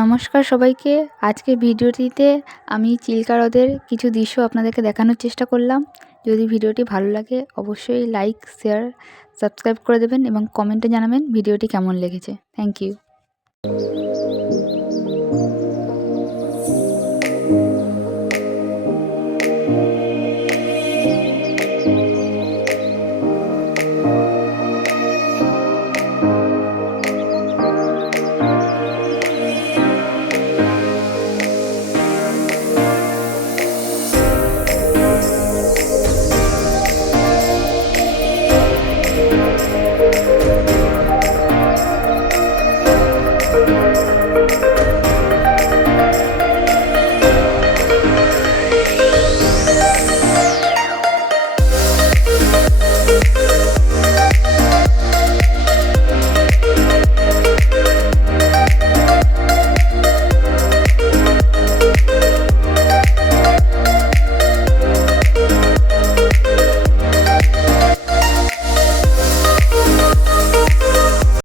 নমস্কার সবাইকে। আজকে ভিডিওটিতে আমি চিল্কা হ্রদের কিছু দৃশ্য আপনাদেরকে দেখানোর চেষ্টা করলাম। যদি ভিডিওটি ভালো লাগে অবশ্যই লাইক, শেয়ার, সাবস্ক্রাইব করে দেবেন এবং কমেন্টে জানাবেন ভিডিওটি কেমন লেগেছে। Thank you.